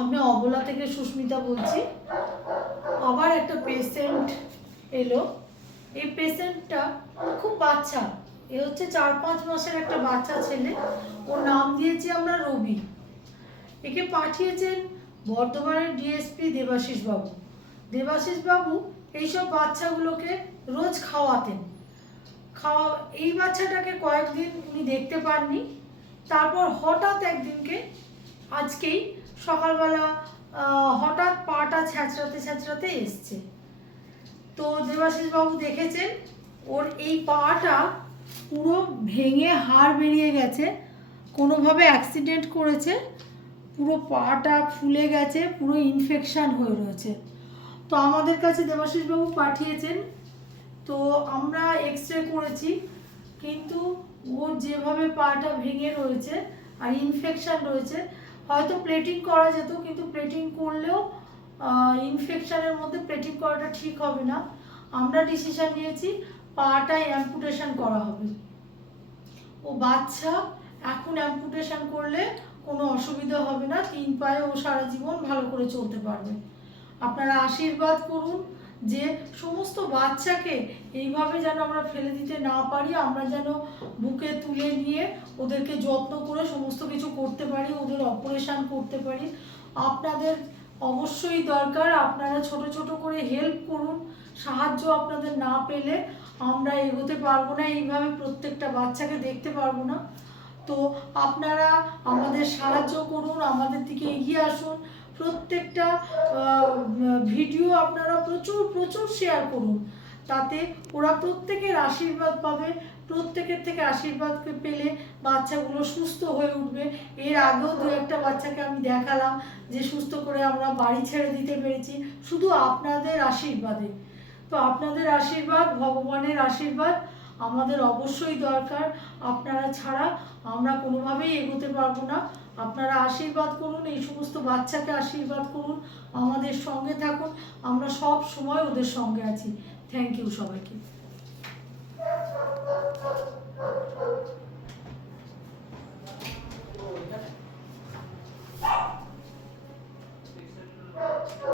আমি অবলা থেকে সুস্মিতা বলছি। আবার একটা পেশেন্ট এলো। এই পেশেন্টটা খুব বাচ্চা, এ হচ্ছে 4-5 মাসের একটা বাচ্চা ছেলে। ওর নাম দিয়েছি আমরা রবি। একে পাঠিয়েছেন বর্ধমানের ডিএসপি দেবাশিস বাবু। দেবাশিস বাবু এইসব বাচ্চাগুলোকে রোজ খাওয়াতেন। এই বাচ্চাটাকে কয়েকদিন উনি দেখতে পাননি। তারপর হঠাৎ একদিনকে আজকেই সকালবেলা হঠাৎ পাটা ছ্যাঁচড়াতে ছ্যাঁচড়াতে এসছে। তো দেবাশিস বাবু দেখেছেন ওর এই পাটা পুরো ভেঙে হাড় বেরিয়ে গেছে, কোনোভাবে অ্যাক্সিডেন্ট করেছে, পুরো পাটা ফুলে গেছে, পুরো ইনফেকশান হয়ে রয়েছে। তো আমাদের কাছে দেবাশিস বাবু পাঠিয়েছেন। তো আমরা এক্স-রে করেছি, কিন্তু ওর যেভাবে পাটা ভেঙে রয়েছে আর ইনফেকশান রয়েছে, হয়তো প্লেটিং করা যেত, কিন্তু প্লেটিং করলেও ইনফেকশানের মধ্যে প্লেটিং করাটা ঠিক হবে না। আমরা ডিসিশন নিয়েছি পাটা অ্যাম্পুটেশন করা হবে। ও বাচ্চা, এখন অ্যাম্পুটেশন করলে কোনো অসুবিধা হবে না, 3 পায়ে ও সারা জীবন ভালো করে চলতে পারবে। আপনারা আশীর্বাদ করুন যে সমস্ত বাচ্চাকে এইভাবে যেন আমরা ফেলে দিতে না পারি, আমরা যেন বুকে তুলে নিয়ে ওদেরকে যত্ন করে সমস্ত কিছু করতে পারি, ওদের অপারেশন করতে পারি। আপনাদের অবশ্যই দরকার, আপনারা ছোট ছোট করে হেল্প করুন। সাহায্য আপনাদের না পেলে আমরা এগোতে পারবো না, এইভাবে প্রত্যেকটা বাচ্চাকে দেখতে পারবো না। তো আপনারা আমাদের সাহায্য করুন, আমাদের দিকে এগিয়ে আসুন। প্রত্যেকটা ভিডিও আপনারা প্রচুর প্রচুর শেয়ার করুন, তাতে ওরা প্রত্যেকের আশীর্বাদ পাবে। প্রত্যেকের থেকে আশীর্বাদ পেলে বাচ্চাগুলো সুস্থ হয়ে উঠবে। এর আগেও 2-1টা বাচ্চাকে আমি দেখালাম যে সুস্থ করে আমরা বাড়ি ছেড়ে দিতে পেরেছি, শুধু আপনাদের আশীর্বাদে। তো আপনাদের আশীর্বাদ, ভগবানের আশীর্বাদ আমাদের অবশ্যই দরকার। আপনারা ছাড়া আমরা কোনোভাবেই এগোতে পারবো না। আপনারা আশীর্বাদ করুন, এই সমস্ত বাচ্চাকে আশীর্বাদ করুন, আমাদের সঙ্গে থাকুন। আমরা সব সময় ওদের সঙ্গে আছি। থ্যাংক ইউ সবাইকে।